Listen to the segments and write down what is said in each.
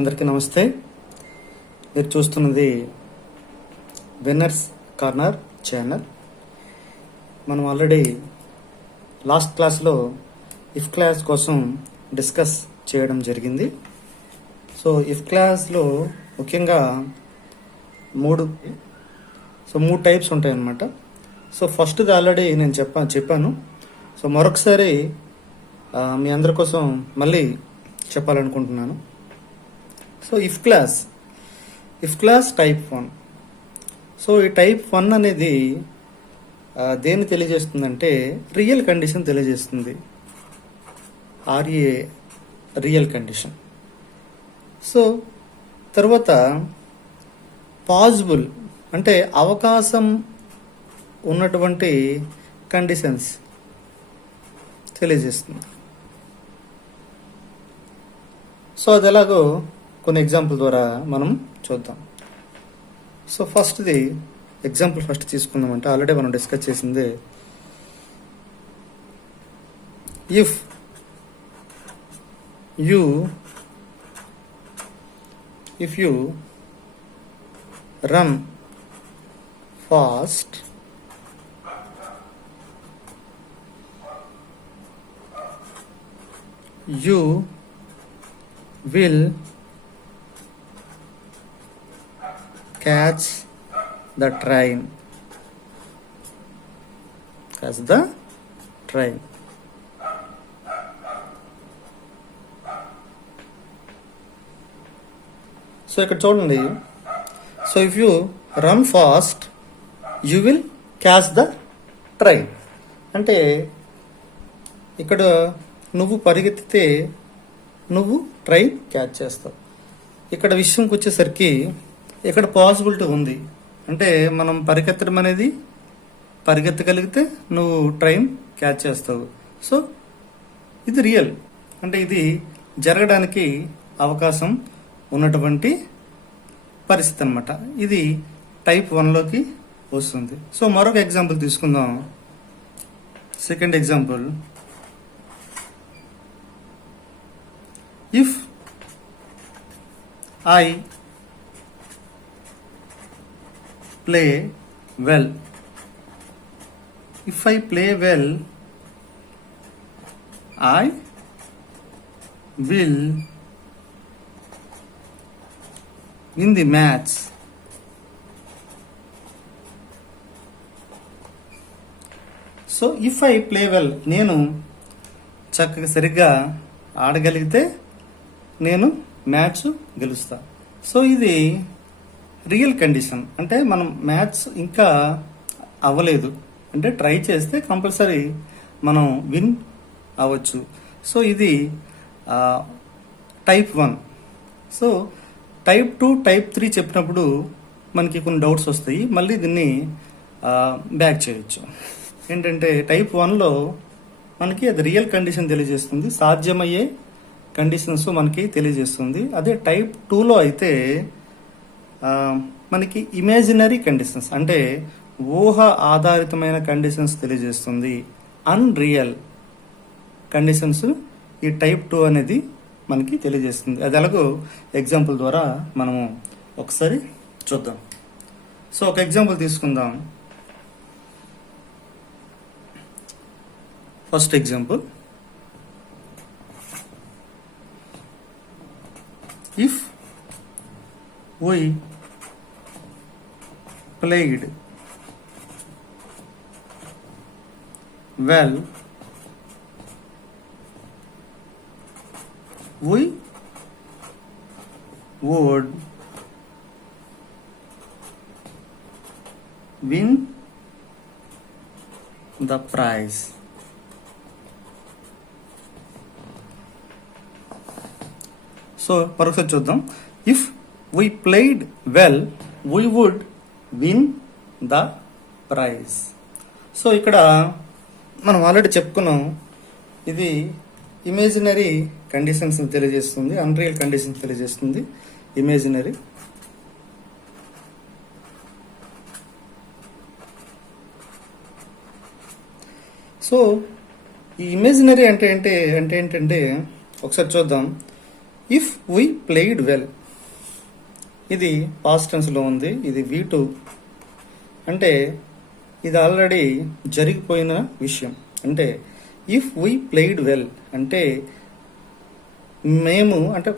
అందరికీ నమస్తే. మీరు చూస్తున్నది విన్నర్స్ కార్నర్ ఛానల్. మనం ఆల్రెడీ లాస్ట్ క్లాస్లో ఇఫ్ క్లాస్ కోసం డిస్కస్ చేయడం జరిగింది. సో ఇఫ్ క్లాస్లో ముఖ్యంగా మూడు టైప్స్ ఉంటాయి అన్నమాట. సో ఫస్ట్ది ఆల్రెడీ నేను చెప్పాను. సో మరొకసారి మీ అందరి కోసం మళ్ళీ చెప్పాలనుకుంటున్నాను. So if clause type 1. So ఈ టైప్ 1 అనేది దేన్ని తెలియజేస్తుందంటే రియల్ కండిషన్ తెలియజేస్తుంది. RA real condition. సో తర్వాత పాసిబుల్ అంటే అవకాశం ఉన్నటువంటి కండిషన్స్ తెలియజేస్తుంది. సో అది ఎలాగో కొన్ని ఎగ్జాంపుల్ ద్వారా మనం చూద్దాం. సో ఫస్ట్ది ఎగ్జాంపుల్ ఫస్ట్ తీసుకుందామంటే ఆల్రెడీ మనం డిస్కస్ చేసింది. If you run fast you will catch the train. So ఇక్కడ చూడండి. So if you run fast you will catch the train అంటే ఇక్కడ నువ్వు పరిగెత్తితే నువ్వు ట్రైన్ క్యాచ్ చేస్తావు. ఇక్కడ విషయంకి వచ్చేసరికి ఇక్కడ పాసిబిలిటీ ఉంది. అంటే మనం పరిగెత్తగలిగితే నువ్వు ట్రైన్ క్యాచ్ చేస్తావు. సో ఇది రియల్ అంటే ఇది జరగడానికి అవకాశం ఉన్నటువంటి పరిస్థితి అన్నమాట. ఇది టైప్ 1లోకి వస్తుంది. సో మరొక ఎగ్జాంపుల్ తీసుకుందాం. Second example, if I play well, I will win the match. So if I play well నేను చక్కగా సరిగ్గా ఆడగలిగితే నేను మ్యాచ్ గెలుస్తా. సో ఇది రియల్ కండిషన్ అంటే మనం మ్యాచ్ ఇంకా అవ్వలేదు అంటే ట్రై చేస్తే కంపల్సరీ మనం విన్ అవ్వచ్చు. సో ఇది టైప్ 1. సో టైప్ 2 టైప్ 3 చెప్పినప్పుడు మనకి కొన్ని డౌట్స్ వస్తాయి. మళ్ళీ దీన్ని బ్యాక్ చేయొచ్చు. ఏంటంటే టైప్ 1లో మనకి అది రియల్ కండిషన్ తెలియజేస్తుంది, సాధ్యమయ్యే కండిషన్స్ మనకి తెలియజేస్తుంది. అదే టైప్ 2లో అయితే మనకి ఇమాజినరీ కండిషన్స్ అంటే ఊహ ఆధారితమైన కండిషన్స్ తెలియజేస్తుంది. అన్రియల్ కండిషన్స్ ఈ టైప్ 2 అనేది మనకి తెలియజేస్తుంది. అది ఎలాగో ఎగ్జాంపుల్ ద్వారా మనము ఒకసారి చూద్దాం. సో ఒక ఎగ్జాంపుల్ తీసుకుందాం. First example, if we played well, we would win the prize. So మరొకసారి చూద్దాం. If we played well we would win the prize. So ఇక్కడ మనం ఆల్రెడీ చెప్పుకున్నాం. ఇది ఇమేజినరీ కండిషన్స్ తెలియజేస్తుంది, అన్రియల్ కండిషన్స్ తెలియజేస్తుంది. ఇమేజినరీ. సో ఈ ఇమేజినరీ అంటే ఏంటంటే ఒకసారి చూద్దాం. ఇఫ్ వీ ప్లేడ్ వెల్, ఇది పాస్ట్ టెన్స్లో ఉంది. ఇది V2 అంటే ఇది ఆల్రెడీ జరిగిపోయిన విషయం. అంటే ఇఫ్ వీ ప్లేడ్ వెల్ అంటే మేము అంటే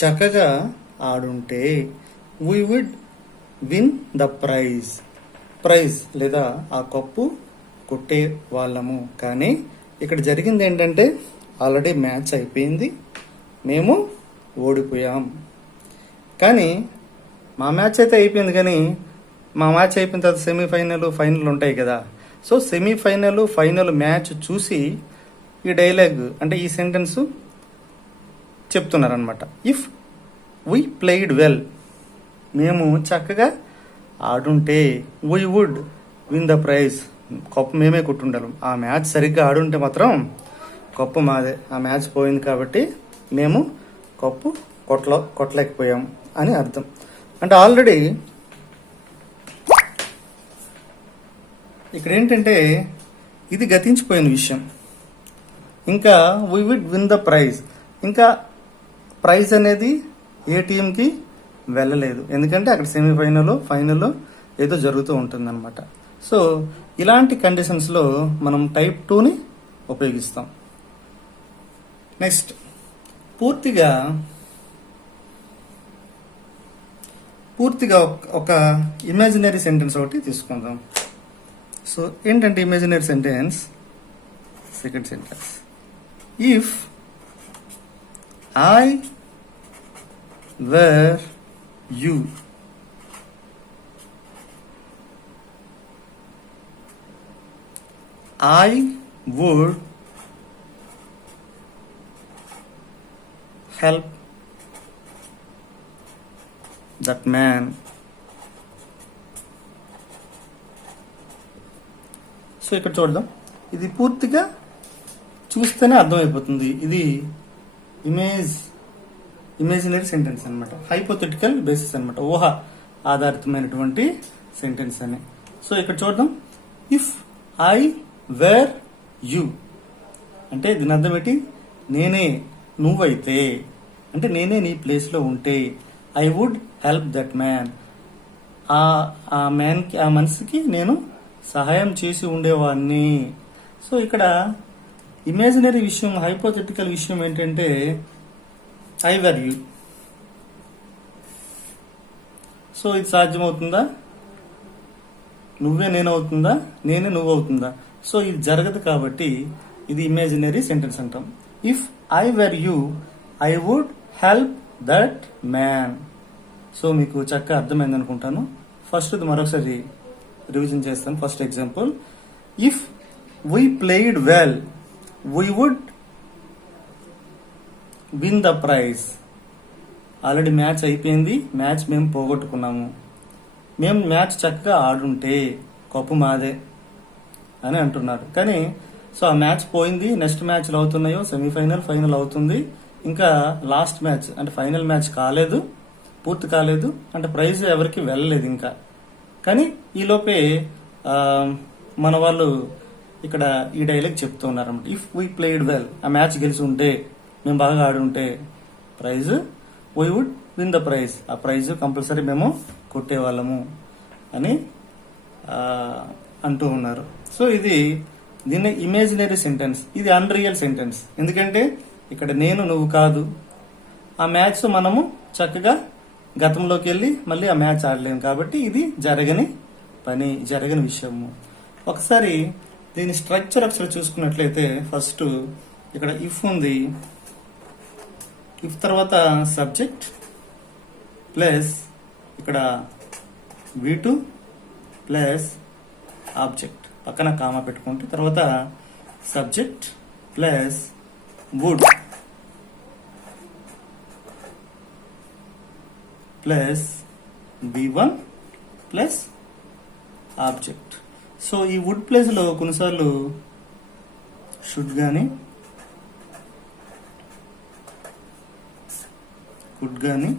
చక్కగా ఆడుంటే we would win the prize లేదా ఆ కప్పు కొట్టే వాళ్ళము. కానీ ఇక్కడ జరిగింది ఏంటంటే ఆల్రెడీ మ్యాచ్ అయిపోయింది, మేము ఓడిపోయాం. కానీ మా మ్యాచ్ అయితే అయిపోయింది, కానీ మా మ్యాచ్ అయిపోయిన తర్వాత సెమీఫైనల్ ఫైనల్ ఉంటాయి కదా. సో సెమీఫైనల్ ఫైనల్ మ్యాచ్ చూసి ఈ డైలాగ్ అంటే ఈ సెంటెన్స్ చెప్తున్నారనమాట. ఇఫ్ వీ ప్లేడ్ వెల్, మేము చక్కగా ఆడుంటే we would win the prize, cup మేమే కొట్టుండాలి. ఆ మ్యాచ్ సరిగ్గా ఆడుంటే మాత్రం కప్పు మాదే. ఆ మ్యాచ్ పోయింది కాబట్టి మేము కప్పు కొట్టలేకపోయాం అని అర్థం. అంటే ఆల్రెడీ ఇక్కడ ఏంటంటే ఇది గతించిపోయిన విషయం. ఇంకా we would win the prize, ఇంకా ప్రైజ్ అనేది ఏ టీంకి వెళ్ళలేదు, ఎందుకంటే అక్కడ సెమీఫైనల్ ఫైనల్ ఏదో జరుగుతూ ఉంటుందన్నమాట. సో ఇలాంటి కండిషన్స్లో మనం టైప్ 2ని ఉపయోగిస్తాం. నెక్స్ట్ పూర్తిగా ఒక ఇమాజినరీ సెంటెన్స్ ఒకటి తీసుకుందాం. సో ఏంటంటే imaginary sentence, second sentence, if I were you, I would help that man. So ఇక్కడ చూద్దాం, ఇది పూర్తిగా చూస్తేనే అర్థమైపోతుంది. ఇది ఇమేజినరీ సెంటెన్స్ అనమాట, హైపోథెటికల్ బేసిస్ అనమాట, ఊహ ఆధారితమైనటువంటి సెంటెన్స్ అని. సో ఇక్కడ చూద్దాం, ఇఫ్ ఐ వేర్ యూ అంటే దీని అర్థం ఏంటి? నేనే నువ్వైతే, అంటే నేనే నీ ప్లేస్లో ఉంటే, I would help that man, ఆ మ్యాన్కి ఆ మనిషికి నేను సహాయం చేసి ఉండేవాడిని. సో ఇక్కడ ఇమాజినరీ విషయం, హైపోథెటికల్ విషయం ఏంటంటే ఐ వేర్ యూ. సో ఇది సాధ్యమవుతుందా? నువ్వే నేను అవుతుందా? నేనే నువ్వు అవుతుందా? సో ఇది జరగదు కాబట్టి ఇది ఇమాజినరీ సెంటెన్స్ అంటాం. If I were you I would help that man. So మీకు చక్కగా అర్థమైంది అనుకుంటాను. ఫస్ట్ ఇది మరొకసారి రివిజన్ చేస్తాను. First example, if we played well we would win the prize. Already match అయిపోయింది, మ్యాచ్ మేము పోగొట్టుకున్నాము. మేము మ్యాచ్ చక్కగా ఆడుంటే కప్పు మాదే అని అంటున్నారు. కానీ సో ఆ మ్యాచ్ పోయింది, నెక్స్ట్ మ్యాచ్లు అవుతున్నాయో, సెమీఫైనల్ ఫైనల్ అవుతుంది, ఇంకా లాస్ట్ మ్యాచ్ అంటే ఫైనల్ మ్యాచ్ కాలేదు, పూర్తి కాలేదు, అంటే ప్రైజ్ ఎవరికి వెళ్ళలేదు ఇంకా. కానీ ఈలోపే మన వాళ్ళు ఇక్కడ ఈ డైలాగ్ చెప్తూ ఉన్నారన్నమాట. ఇఫ్ వీ ప్లేడ్ వెల్, ఆ మ్యాచ్ గెలిచి ఉంటే, మేము బాగా ఆడుంటే prize we would win the prize, ఆ ప్రైజ్ కంపల్సరీ మేము కొట్టేవాళ్ళము అని అంటూ ఉన్నారు. సో ఇది దీన్ని ఇమాజినరీ సెంటెన్స్, ఇది అన్రియల్ సెంటెన్స్. ఎందుకంటే ఇక్కడ నేను నువ్వు కాదు, ఆ మ్యాచ్ మనము చక్కగా గతంలోకి వెళ్ళి మళ్ళీ ఆ మ్యాచ్ ఆడలేము కాబట్టి ఇది జరగని పని, జరగని విషయము. ఒకసారి దీని స్ట్రక్చర్ ఒకసారి చూసుకున్నట్లయితే ఫస్ట్ ఇక్కడ ఇఫ్ ఉంది, ఇఫ్ తర్వాత సబ్జెక్ట్ ప్లస్ ఇక్కడ V2 ప్లస్ ఆబ్జెక్ట్, పక్కన కామా పెట్టుకుంటే తర్వాత subject plus would plus V1 plus object. So ఈ వుడ్ ప్లేస్లో కొన్నిసార్లు షుడ్ కానీ కుడ్ కానీ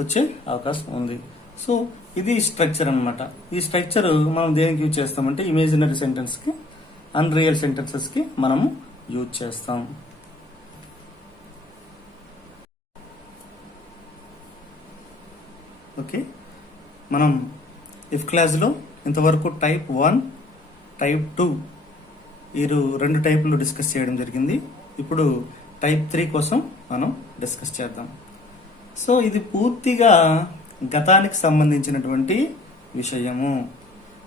వచ్చే అవకాశం ఉంది. సో ఇది స్ట్రక్చర్ అన్నమాట. ఈ స్ట్రక్చర్ మనం దేనికి యూజ్ చేస్తామంటే ఇమేజినరీ సెంటెన్స్కి అన్రియల్ సెంటెన్సెస్ కి మనము యూజ్ చేస్తాం. ఓకే, మనం ఇఫ్ క్లాస్లో ఇంతవరకు టైప్ 1, టైప్ 2 ఈ రెండు టైపులు డిస్కస్ చేయడం జరిగింది. ఇప్పుడు టైప్ 3 కోసం మనం డిస్కస్ చేద్దాం. సో ఇది పూర్తిగా గతానికి సంబంధించినటువంటి విషయము.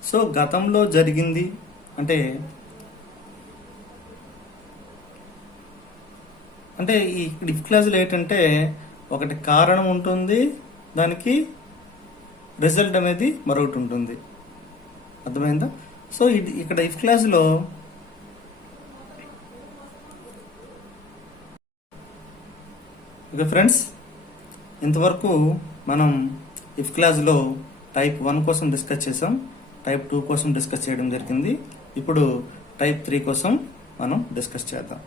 సో గతంలో జరిగింది అంటే ఈ ఇఫ్ క్లాస్లో ఏంటంటే ఒకటి కారణం ఉంటుంది, దానికి రిజల్ట్ అనేది మరొకటి ఉంటుంది. అర్థమైందా? సో ఇది ఇక్కడ ఇఫ్ క్లాస్లో ఓకే ఫ్రెండ్స్, ఇంతవరకు మనం ఇఫ్ క్లాస్లో టైప్ 1 కోసం డిస్కస్ చేసాం, టైప్ 2 కోసం డిస్కస్ చేయడం జరిగింది. ఇప్పుడు టైప్ 3 కోసం మనం డిస్కస్ చేద్దాం.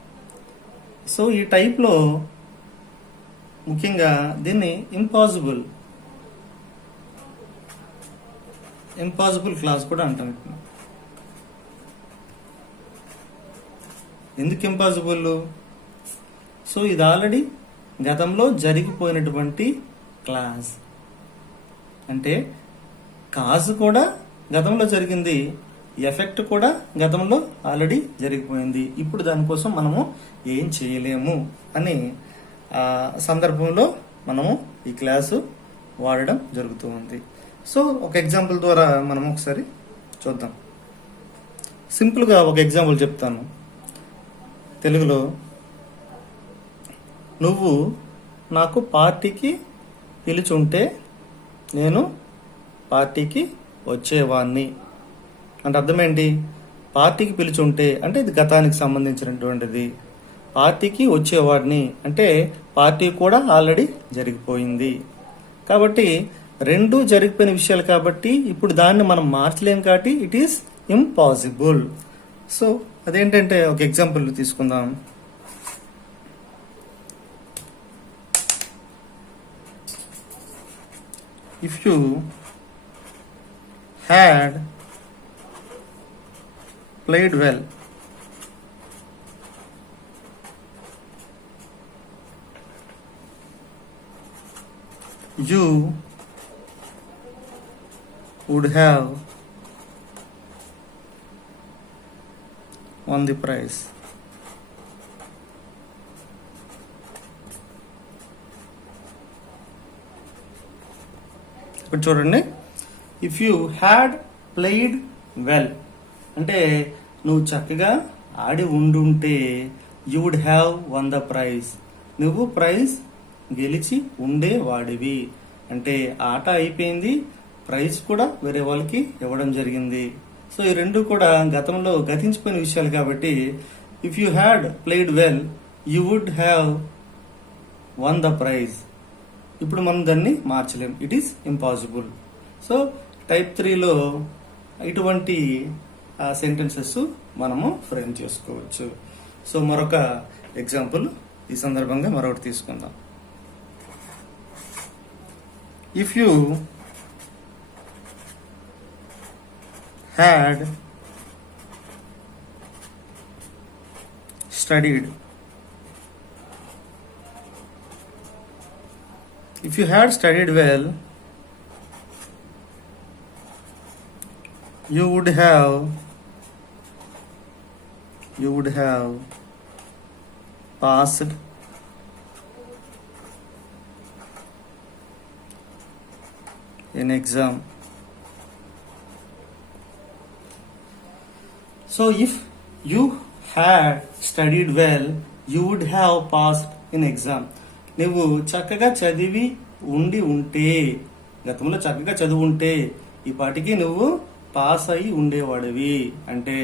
సో ఈ టైప్లో ముఖ్యంగా దీన్ని ఇంపాసిబుల్ క్లాస్ కూడా అంటాం. ఎందుకు ఇంపాసిబుల్? సో ఇది ఆల్రెడీ గతంలో జరిగిపోయినటువంటి క్లాస్. అంటే కాజ్ కూడా గతంలో జరిగింది, ఎఫెక్ట్ కూడా గతంలో ఆల్రెడీ జరిగిపోయింది. ఇప్పుడు దానికోసం మనము ఏం చేయలేము అని సందర్భంలో మనము ఈ క్లాసు వాడడం జరుగుతూ ఉంది. సో ఒక ఎగ్జాంపుల్ ద్వారా మనం ఒకసారి చూద్దాం. సింపుల్గా ఒక ఎగ్జాంపుల్ చెప్తాను తెలుగులో. నువ్వు నాకు పార్టీకి పిలుచుంటే నేను పార్టీకి వచ్చేవాణ్ణి అంటే అర్థం ఏంటి? పార్టీకి పిలుచుంటే అంటే ఇది గతానికి సంబంధించినటువంటిది, పార్టీకి వచ్చేవాడిని అంటే పార్టీ కూడా ఆల్రెడీ జరిగిపోయింది. కాబట్టి రెండు జరిగిపోయిన విషయాలు కాబట్టి ఇప్పుడు దాన్ని మనం మార్చలేం కాబట్టి ఇట్ ఈస్ ఇంపాసిబుల్. సో అదేంటంటే ఒక ఎగ్జాంపుల్ తీసుకుందాం. If you had played well, you would have won the prize. ఇప్పుడు చూడండి, if you had played well అంటే నువ్వు చక్కగా ఆడి ఉండుంటే you would have won the prize, నువ్వు ప్రైజ్ గెలిచి ఉండేవాడివి. అంటే ఆట అయిపోయింది, ప్రైజ్ కూడా వేరే వాళ్ళకి ఇవ్వడం జరిగింది. సో ఈ రెండు కూడా గతంలో గతించిపోయిన విషయాలు కాబట్టి if you had played well you would have won the prize. ఇప్పుడు మనం దాన్ని మార్చలేం, it is impossible. So type 3లో ఇటువంటి సెంటెన్సెస్ మనము ఫ్రేమ్ చేసుకోవచ్చు. సో మరొక ఎగ్జాంపుల్ ఈ సందర్భంగా మరొకటి తీసుకుందాం. If you had studied, if you had studied well, you would have passed in exam. So if you had studied well, you would have passed in exam. నువ్వు చక్కగా చదివి ఉంటే, గతంలో చక్కగా చదువు ఉంటే ఈ పాటికి నువ్వు పాస్ అయి ఉండేవాడివి. అంటే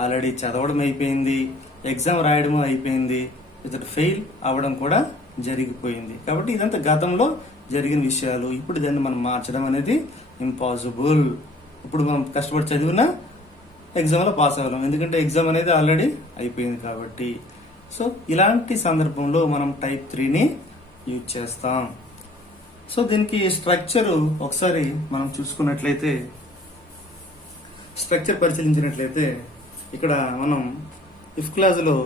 ఆల్రెడీ చదవడం అయిపోయింది, ఎగ్జామ్ రాయడం అయిపోయింది, ఇతడు ఫెయిల్ అవ్వడం కూడా జరిగిపోయింది. కాబట్టి ఇదంతా గతంలో జరిగిన విషయాలు. ఇప్పుడు దాన్ని మనం మార్చడం అనేది ఇంపాసిబుల్. ఇప్పుడు మనం కష్టపడి చదివినా ఎగ్జామ్లో పాస్ అవ్వలేం, ఎందుకంటే ఎగ్జామ్ అనేది ఆల్రెడీ అయిపోయింది కాబట్టి. సో ఇలాంటి సందర్భంలో మనం టైప్ 3ని యూజ్ చేస్తాం. సో దీనికి స్ట్రక్చర్ ఒకసారి మనం చూసుకున్నట్లయితే, స్ట్రక్చర్ పరిశీలించినట్లయితే ఇక్కడ మనం ఇఫ్ క్లాజ్లో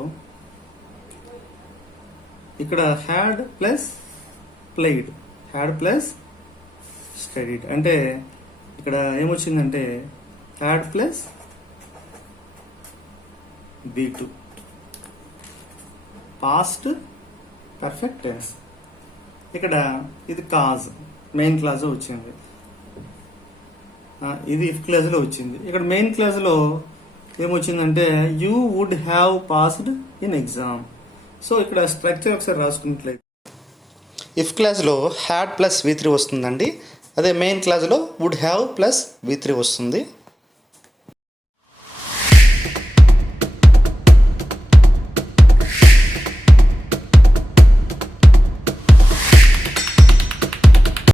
ఇక్కడ had plus played, had plus studied, అంటే ఇక్కడ ఏమొచ్చిందంటే had plus B2, past perfect tense. ఇక్కడ ఇది కాజ్ మెయిన్ క్లాజ్ వచ్చింది, ఇది ఇఫ్ క్లాజ్లో వచ్చింది. ఇక్కడ మెయిన్ క్లాజ్లో ఏమొచ్చిందంటే you would have passed in exam. So ఇక్కడ స్ట్రక్చర్ ఒకసారి రాసుకున్నట్లయితే ఇఫ్ క్లాజ్లో హ్యాడ్ ప్లస్ V3 వస్తుందండి, అదే మెయిన్ క్లాజ్లో వుడ్ హ్యావ్ ప్లస్ V3 వస్తుంది.